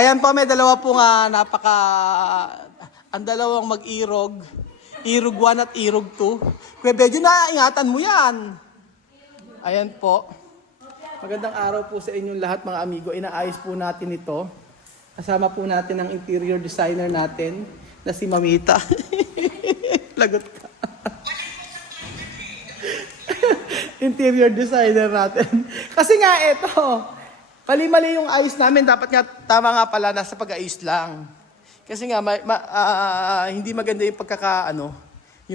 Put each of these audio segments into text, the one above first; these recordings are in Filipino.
Ayan po, may dalawa po nga ang dalawang mag-irog. Irog 1 at irog 2. Kuya Bejo, ingatan mo yan. Ayan po. Magandang araw po sa inyong lahat mga amigo. Inaayos po natin ito. Kasama po natin ang interior designer natin na si Mamita. Lagot ka. Interior designer natin. Kasi nga ito, mali-mali yung ayos namin. Dapat nga, tama nga pala, nasa pag-ayos lang. Kasi nga, hindi maganda yung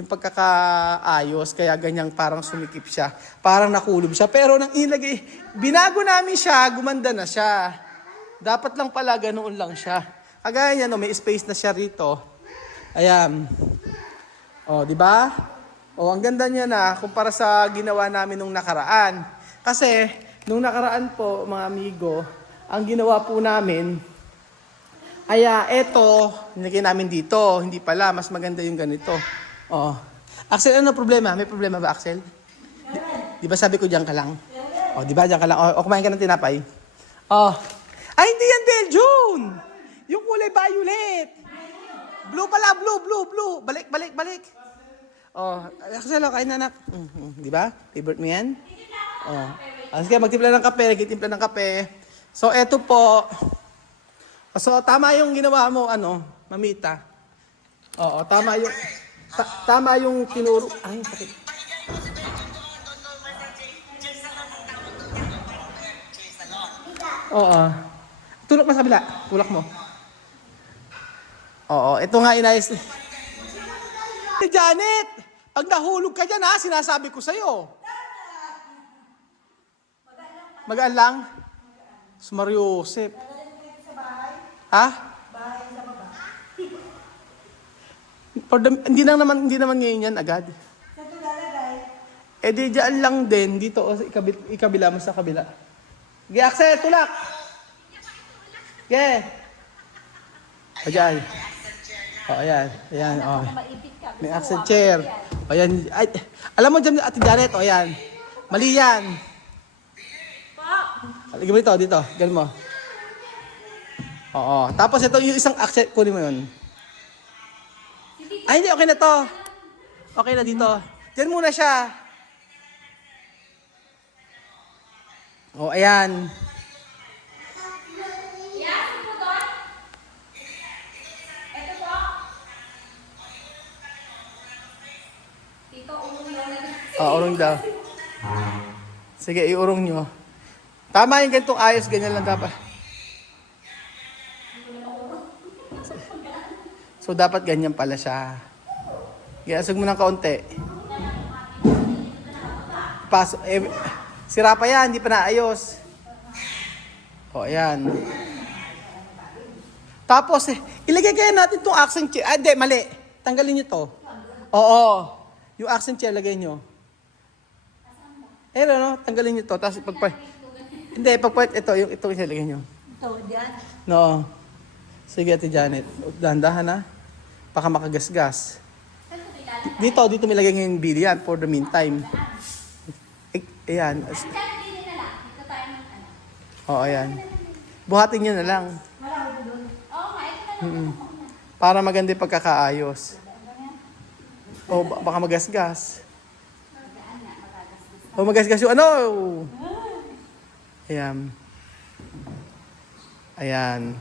pagkakaayos. Kaya ganyang parang sumikip siya. Parang nakulob siya. Pero nang ilagay, binago namin siya, gumanda na siya. Dapat lang pala, ganoon lang siya. Kagaya niya, no, may space na siya rito. Ayan. O, di ba? O, ang ganda niya na kumpara sa ginawa namin nung nakaraan. Kasi, nung nakaraan po, mga amigo, ang ginawa po namin, eto, nilagay namin dito. Hindi pala, mas maganda yung ganito. O. Axel, ano problema? May problema ba, Axel? Di ba sabi ko diyan ka lang? O, di ba diyan ka lang? O, kumain ka ng tinapay? O. Ay, hindi yan, Belgium! Yung kulay violet. Blue pala, blue. Balik. Oh, Axel, kain na, anak. Di ba? Favorite mo yan? Oh. Sige, magtimpla ng kape. So, eto po. So, tama yung ginawa mo, Mamita. Oo, tama yung tinuro. Ay, sakit. Oo. Tulak mo sa kabila. Tulak mo. Oo, ito nga inayos. Janet, pag nahulog ka dyan sinasabi ko sa'yo. Magaan lang? Sumariosep. Ha? Hindi naman ngayon yan agad. Di dyan lang din. Dito, ikabila mo sa kabila. Ge, Axel, tulak! Ge! Ayan. Ayan. May Axel chair. Ayan. Ay, alam mo dyan, Ate Janet, ayan. Mali yan. Lagyan mo dito. Ganun mo. Oo. Tapos ito yung isang Axel, kunin mo yun. Ay, hindi. Okay na to. Okay na dito. Diyan muna siya. O, ayan. Urong daw. Sige, iurong nyo. Tama yung ganitong ayos, ganyan lang dapat. So, dapat ganyan pala siya. Iasag mo ng kaunti. Sira pa yan, hindi pa naayos. O, ayan. Tapos, ilagay kaya natin itong accent chair. Hindi, mali. Tanggalin nyo to. Oo. Yung accent chair, lagay nyo. Tanggalin nyo to. Tapos, ito ilagay nyo. Ito, dyan? No. Sige, Ate Janet. Dahan-dahan na. Baka makagasgas. Dito nilagay yung bilyan for the meantime. Ayan. Oo, ayan. Buhatin nyo na lang. Para maganda yung pagkakaayos. O, baka magasgas. O, magasgas yung Ayan. Ayan.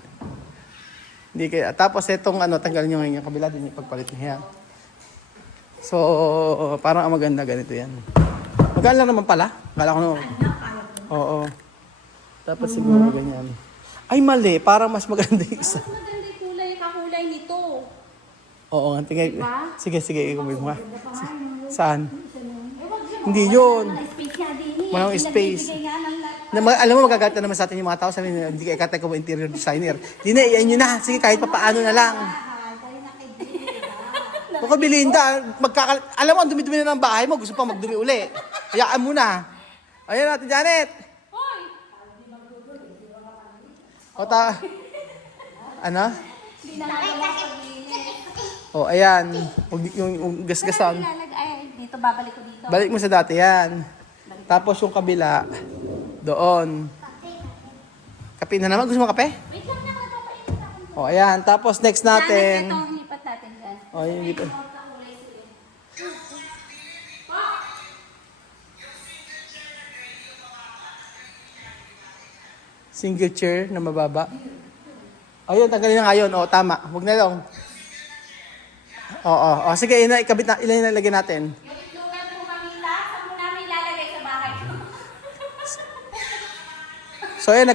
Hindi kaya. Tapos itong tanggalin nyo ngayon yung kabila din yung pagpalit niya. So, parang maganda ganito yan. Maganda lang naman pala. Kala ko Oo. Dapat siguro ganyan. Ay, mali. Parang mas maganda yung isa. Maganda yung kakulay nito. Oo, tingnan. Diba? Sige, ikumin mo nga. Saan? Hindi yun. Walang space. Alam mo, magagata naman sa atin yung mga tao. Sabi nila, hindi kayo katay ko interior designer. Hindi na, iyan nyo na. Sige, kahit pa paano na lang. Baka Belinda, alam mo, ang dumi-dumi na ng bahay mo. Gusto pa magdumi uli. Hayaan mo na. Ayan natin, Janet. Ayan. Yung gasgasan. Dito, babalik ko dito. Balik mo sa dati yan. Tapos yung kabila, doon. Kape na naman. Gusto mo kape? Wait lang naman, O, ayan. Tapos next natin. Ito, lipat natin dyan. O, yun dito. Kakulay sila. Single chair na mababa. Ayun, tanggalin na ngayon. O, tama. Huwag na lang. Oo. O, sige, ikabit na. Ilan yung nalagyan natin? Yung itlogan po Camila, saan mo namin ilalagay sa bahay ko? So, ayan,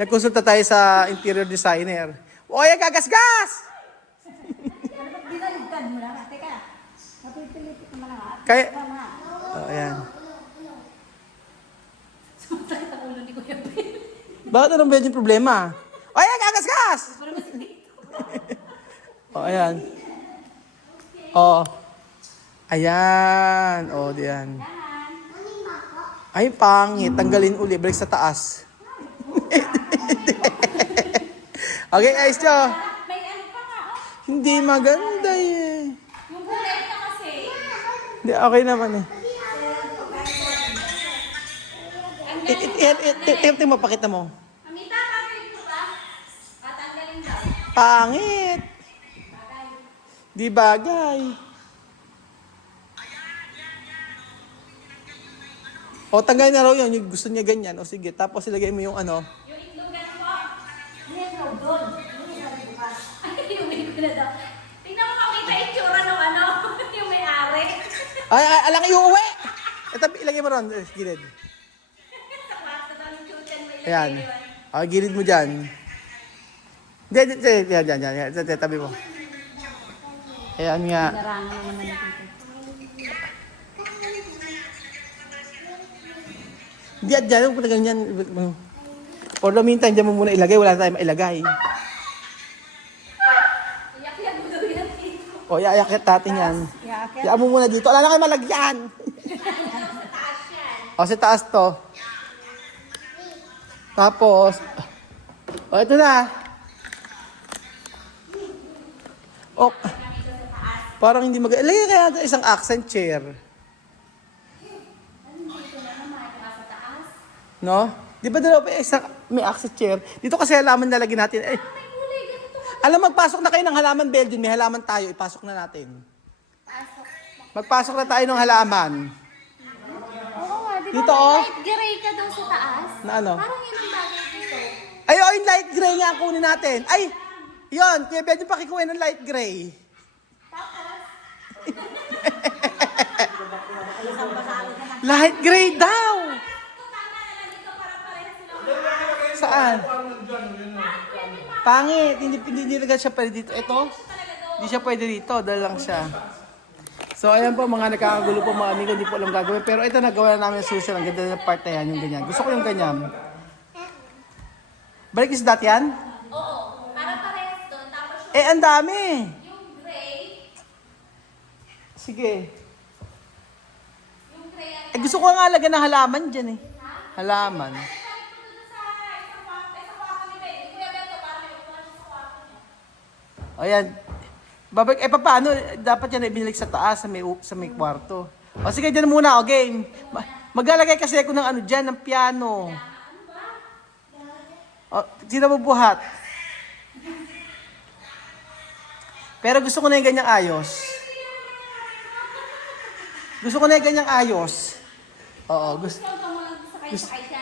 nagkonsulta tayo sa interior designer. O, ayan, gagasgas! Dinaligtad mo na. Teka, napipilit mo na. Kaya, o, ayan. Sumasakit ang ulo ni Kuya Bill. Bakit anong medyo problema? O, ayan, gagasgas! Para masigit. O, ayan. O. Ayan. O, diyan. Ay, pangit. Tanggalin uli. Balik sa taas. Okay, ayos nyo. May ano pa nga, oh. Hindi maganda eh. Yung kulay na kasi. Hindi, okay naman eh. Ang galing. Tingnan mo, pakita mo. Amita, pagaling mo ba? Tatanggalin daw. Pangit. Di bagay. O, tanggalin na raw yun. Yung gusto niya ganyan. O, sige. Tapos ilagay mo yung ano. Yung itlogan mo. Yan, doon. Ay, yung may ko na daw. Tingnan mo makita yung tsura ng ano. Yung may-ari. Ay, alang iuwi. Ito, ilagay mo ron. Gilid. Sa kwarto daw yung chutan mo ilagay Ayan. yun. O, gilid mo dyan. Yan. Tabi mo. Ayan nga. Narangan naman natin. Diyan, huwag na ganyan. For the meantime, dyan mo muna ilagay. Wala na tayong mailagay. Iyak-iyak mo daw yan dito. O, iayakit natin yan. Iyak-iyak. Iyan mo muna dito. Wala na kayo malagyan. Sa taas yan. O, sa taas to. Tapos, o, ito na. O, parang hindi ilagay kaya natin isang accent chair. No? Di ba dalawa pa isang may accent chair? Dito kasi halaman nalagyan natin. Eh, May kulay, ganito ka. alam, magpasok na kayo ng halaman, Belgian. May halaman tayo. Ipasok na natin. Pasok. Magpasok na tayo ng halaman. Oo nga, di ba Dito, may oh. light gray ka daw sa taas? Na ano? Parang yun ang bagay dito. Ay, oh, yung light gray nga ang kunin natin. Ay, yun. Kaya Belgian pakikuha ng light gray. Light gray daw. Saan? Pangit. Hindi na siya pwede dito. Ito? Hindi siya pwede dito. Dahil lang siya. So, ayan po mga nakakagulo po mga amigo. Hindi po alam gagawin. Pero ito nagawa na namin susunod. Ang ganda ng part na yan. Yung ganyan. Gusto ko yung ganyan. Balik is that yan? Oo, para parehas doon. Tapos Eh, ang dami. yung gray, Sige. yung gray ang... Eh, gusto ko nga lagyan ng halaman dyan eh. Halaman. O yan. Babalik, eh paano? Dapat yan ay binalik sa taas, sa may kwarto. O sige, dyan muna, o game. Maglalagay kasi ako ng ano dyan, ng piano. O, sino bubuhat? Pero gusto ko na yung ganyang ayos. Gusto ko na yung ganyang ayos. Oo,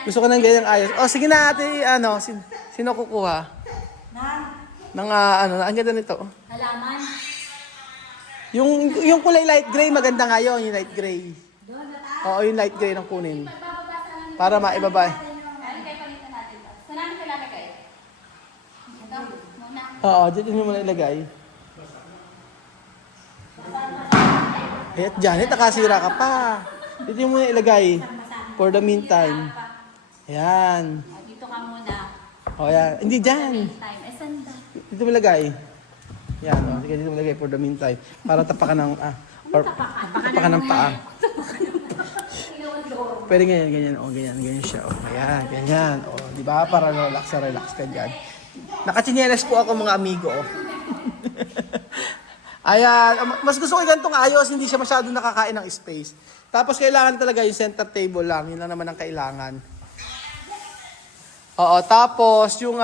gusto ko na yung ganyang ayos. O, sige na ate, ano, sino kukuha? Nang ano, ang ganda nito. Halaman. Yung kulay light gray, maganda nga yun, yung light gray. Oo, yung light gray ng kunin. Para maibaba. Ayun kayo palitan natin to. Saan namin ilalagay? Ito, muna. Oo, dyan mo muna ilagay. Eh, Janet, nakasira ka pa. Dito mo muna ilagay. For the meantime. Ayan. Dito ka muna. O, yan. Hindi dyan. Time. Eh, saan ba? Dito mo ilagay. Yan, o. Sige, dito mo ilagay for the meantime. Para tapakan ng, or tapakan ng paa. Pwede ganyan, ganyan. O, ganyan siya. O, ayan, ganyan. O, di ba? Para relax ka dyan. Nakachinelas po ako mga amigo. O. Ayan, mas gusto ko yung ganitong ayos, hindi siya masyado nakakain ng space. Tapos kailangan talaga yung center table lang, yun lang naman ang kailangan. Oo, tapos yung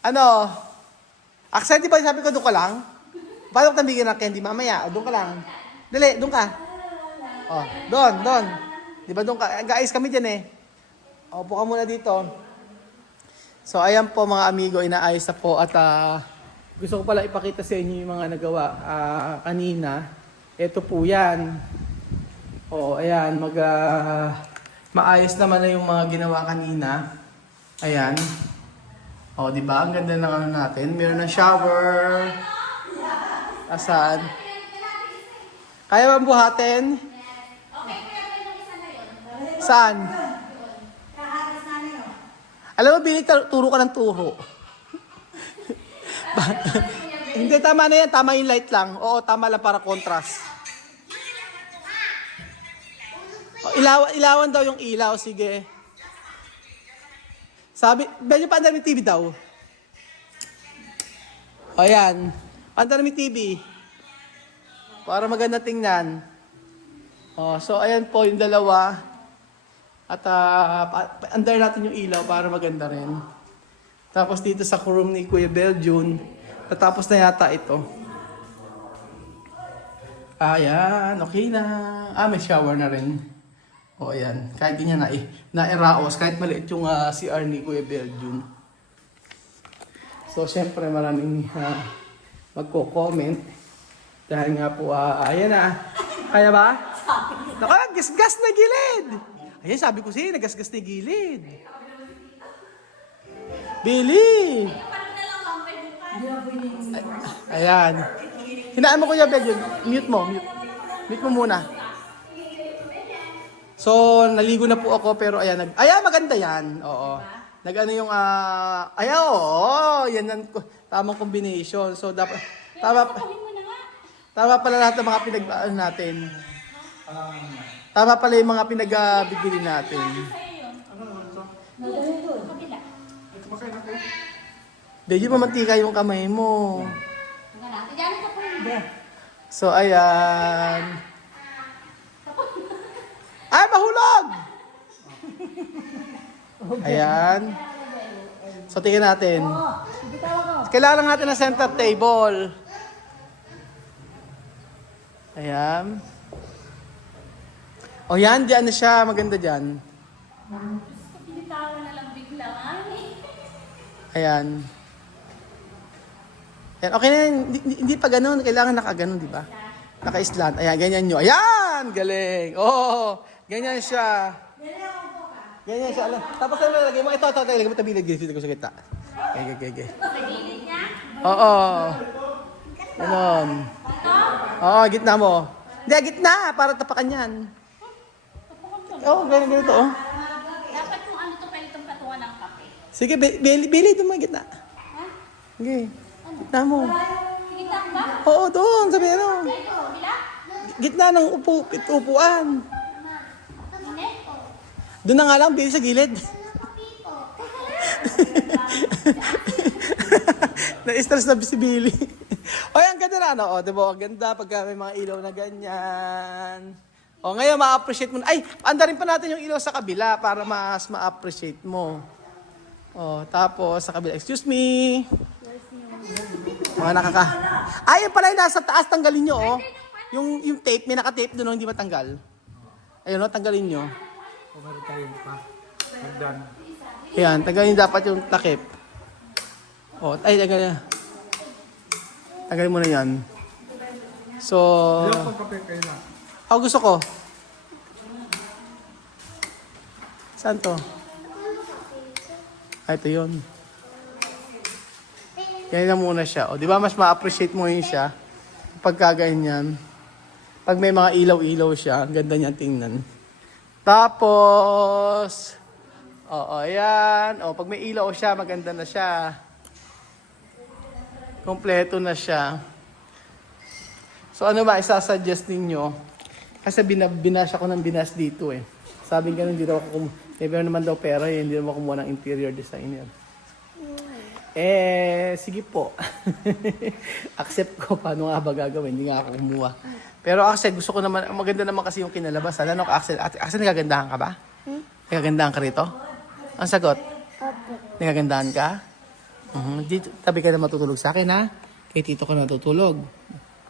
ano, Axel, di ba sabi ko doon ka lang? Paano ko tambigin ng candy mamaya? O, doon ka lang. Dali, doon ka. O, doon. Di ba doon ka? Guys, kami dyan eh. O, upo ka muna dito. So, ayan po mga amigo, inaayos na po at gusto ko pala ipakita sa inyo yung mga nagawa kanina. Ito po yan. Oo, ayan, maayos naman na yung mga ginawa kanina. Ayan. O, di ba? Ang ganda ng ano natin. Meron ng shower. Asan? Kaya bang buhatin? Saan? Alam mo, Billy, turo ka ng turo. Hindi, tama na yan. Tama yung light lang. Oo, tama lang para contrast. O, ilawan daw yung ilaw. Sige. Sabi, medyo paandar may TV daw. O, yan. Paandar may TV. Para maganda tingnan. O, so, ayan po yung dalawa. At under natin yung ilaw para maganda rin. Tapos dito sa room ni Kuya Beljun, natapos na yata ito. Ayan, okay na. May shower na rin. O ayan, kahit di niya nairaos, kahit maliit yung CR ni Kuya Beljun. So syempre maraming magko-comment. Dahil nga po, ayan na. Kaya ba? Gas na gilid! Ayan, sabi ko sa'yo, nagasgas na gilid. Billy! Ayan. Hinaan mo Kuya Bel yun. Mute mo. Mute mo muna. So, naligo na po ako pero ayan. Ayan, maganda yan. Oo. Nag-ano yung, ayan, oo. Yan ang tamang combination. So, dapat, tama pala lahat ng mga pinag-ano natin. Tama pala yung mga pinag-bibili natin. Medyo mamantika yung kamay mo. So, ayan. Ay, mahulog! Ayan. So, tingnan natin. Kailangan natin ng center table. Ayan. O yan, diyan na siya. Maganda dyan. Pinitawan na lang bigla. Ayan. Ayan. Okay na yan. Hindi pa ganun. Kailangan nakaganon, di ba? Naka-slant. Ayan, ganyan nyo. Ayan! Galing. Oo. Ganyan siya. Ganyan siya. Tapos ano, lagay mo. Ito. Lagay mo tabilid. Dito ko sa kita. Okay. Sa gilid niya? Oo. Ganon. Oo, gitna mo. Hindi, gitna. Para tapakan yan. Ganito. Dapat kung ano to kayo itong patungan ng kape. Sige, Billy, doon mo gitna. Okay. Gitna mo. Kita ba? Oo, doon. Sabi ano. Ito, bila? Gitna ng upuan. Hindi? Doon na nga lang, Billy, sa gilid. Na-stress na si Billy. Oy, ang ganda na, ano? O, diba? Ang ganda pagka may mga ilaw na ganyan. O, ngayon, ma-appreciate mo. Ay, andarin pa natin yung ilaw sa kabila para mas ma-appreciate mo. O, tapos sa kabila. Excuse me. Mga Ay, yan pala yung nasa taas. Tanggalin nyo, oh. Yung tape, may naka-tape doon, hindi matanggal. Ayun, oh, tanggalin nyo. Meron tayo pa. Magdan. Ayan, tanggalin dapat yung takip. O, tanggalin. Tanggalin mo na yan. So, Hindi ako kape kayo na. ako gusto ko. Saan to? Ito yun. Yan na muna siya. O, di ba mas ma-appreciate mo yun siya? Pagka ganyan. Pag may mga ilaw-ilaw siya, ang ganda niyan tingnan. Tapos, ayan. O, pag may ilaw siya, maganda na siya. Kompleto na siya. So, ano ba isasuggest ninyo? Kasi binas ako ng binas dito eh. Sabi nga hindi daw ako never naman daw pera eh, hindi naman kumuha ng interior designer. Sige po. Accept ko, paano nga ba gagawin? Hindi nga ako kumuha. Pero Axel, gusto ko naman, maganda naman kasi yung kinalabasan. Ano ka Axel? Axel, nagagandahan ka ba? Nagagandahan ka rito? Ang sagot? Nagagandahan ka? Dito, tabi ka na matutulog sa akin, ha? Kay tito ka natutulog.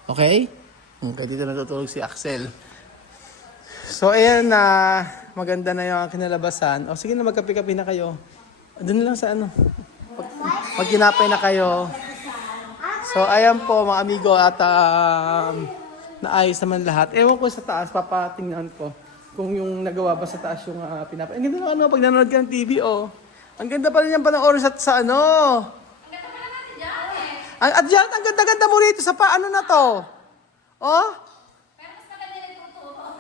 Okay? Kay tito natutulog si Axel. So, ayan na. Maganda na yung kinalabasan. O, sige na, magkape-kape na kayo. Doon lang sa ano. Magkinapay na kayo. So, ayan po mga amigo at naayos naman lahat. Ewan ko sa taas, papatingnan ko kung yung nagawa ba sa taas yung pinapay. Ang ganda naman pag nanonood ka ng TV, oh. Ang ganda pa rin yung panoorin sa ano. Ang ganda pala natin dyan eh. At dyan, ang ganda-ganda mo rito sa paano na to. Oh? Pero mas maganda nagtuturo.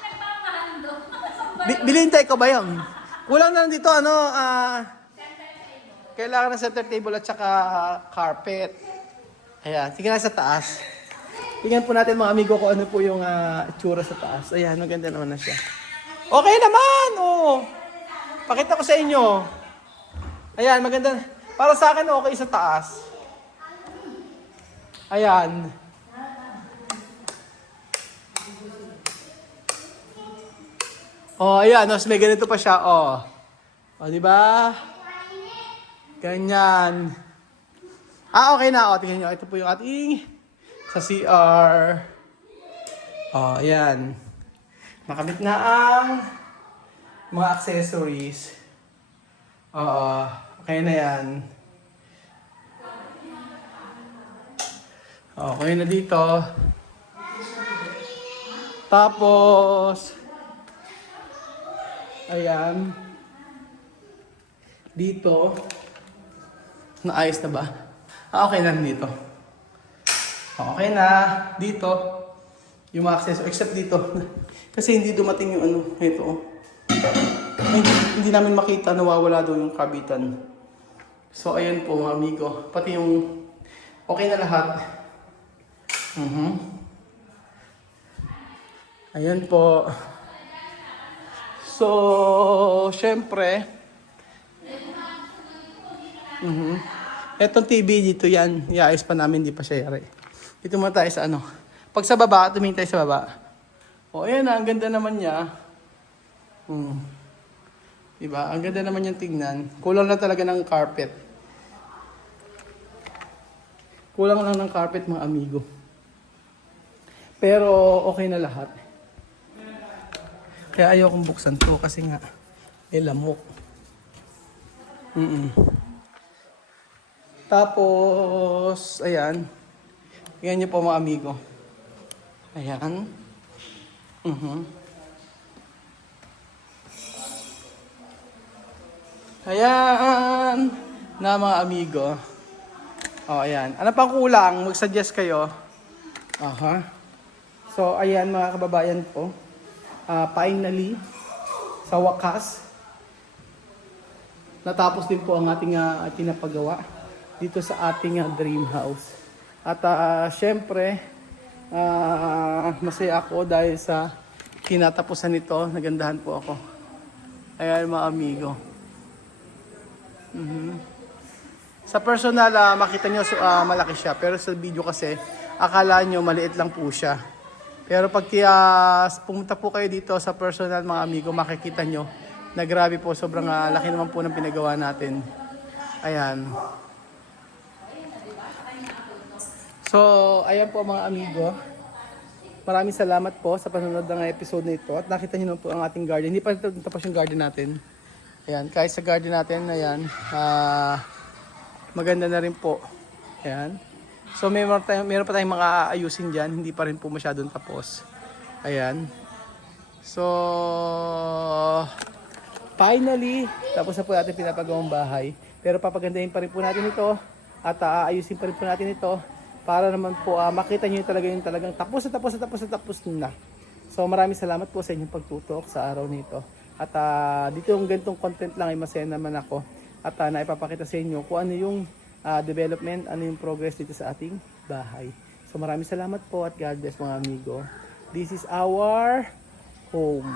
Nagmamahal doon. Bilintay ko ba yun? Kulang na lang dito, ano, kailangan ng center table at saka carpet. Ayan, sige na sa taas. Tingnan po natin mga amigo ko ano po yung itsura sa taas. Ayan, maganda naman na siya. Okay naman, oh. Pakita ko sa inyo. Ayan, maganda. Para sa akin, okay sa taas. Ayan. Oh, ayan. Mas may ganito pa siya. Oh. Oh, di ba? Ganyan. Okay na. Oh, tingnan nyo. Ito po yung ating sa CR. Oh, ayan. Nakabit na ang mga accessories. Oo. Okay na yan. Okay na dito. Tapos, ayan. Dito. Naayos na ba? Okay na dito. Okay na. Dito. Yung mga accessories. Except dito. Kasi hindi dumating yung ano. Ito. Hindi namin makita. Nawawala doon yung kabitan. So, ayan po mga amigo. Pati yung okay na lahat. Ayan po. So, syempre. Etong TV dito yan. Iayos pa namin. Hindi pa siya yari. Dito muna tayo sa ano. Pag sa baba, tumingin tayo sa baba. O, ayan na. Ang ganda naman niya. Diba? Ang ganda naman yung tingnan. Kulang na talaga ng carpet. Kulang lang ng carpet mga amigo. Pero okay na lahat. Kaya ayokong buksan to kasi nga may lamok. Tapos, ayan. Tingnan niyo po mga amigo. Ayan. Ayan na mga amigo. O, ayan. Ano pang kulang? Mag-suggest kayo. So, ayan mga kababayan po. Finally, sa wakas, natapos din po ang ating pinapagawa dito sa ating dream house. At syempre, masaya ako dahil sa kinatapusan nito. Nagandahan po ako. Ayan mga amigo. Sa personal, makita nyo malaki siya. Pero sa video kasi, akala nyo maliit lang po siya. Pero pag pumunta po kayo dito sa personal mga amigo, makikita nyo na grabe po. Sobrang laki naman po ng pinagawa natin. Ayan. So, ayan po mga amigo. Maraming salamat po sa panonood ng episode na ito. At nakita nyo na po ang ating garden. Hindi pa tapos yung garden natin. Ayan, kahit sa garden natin, ayan, maganda na rin po. Ayan. So, meron pa tayong mga aayusin dyan. Hindi pa rin po masyadong tapos. Ayan. So, finally, tapos na po natin pinapagawang bahay. Pero papagandahin pa rin po natin ito. At aayusin pa rin po natin ito. Para naman po makita nyo yung talagang tapos na. So, maraming salamat po sa inyong pagtutok sa araw nito. At dito yung ganitong content lang ay masaya naman ako. At naipapakita sa inyo kung ano yung development, ano yung progress dito sa ating bahay. So maraming salamat po at God bless mga amigo. This is our home.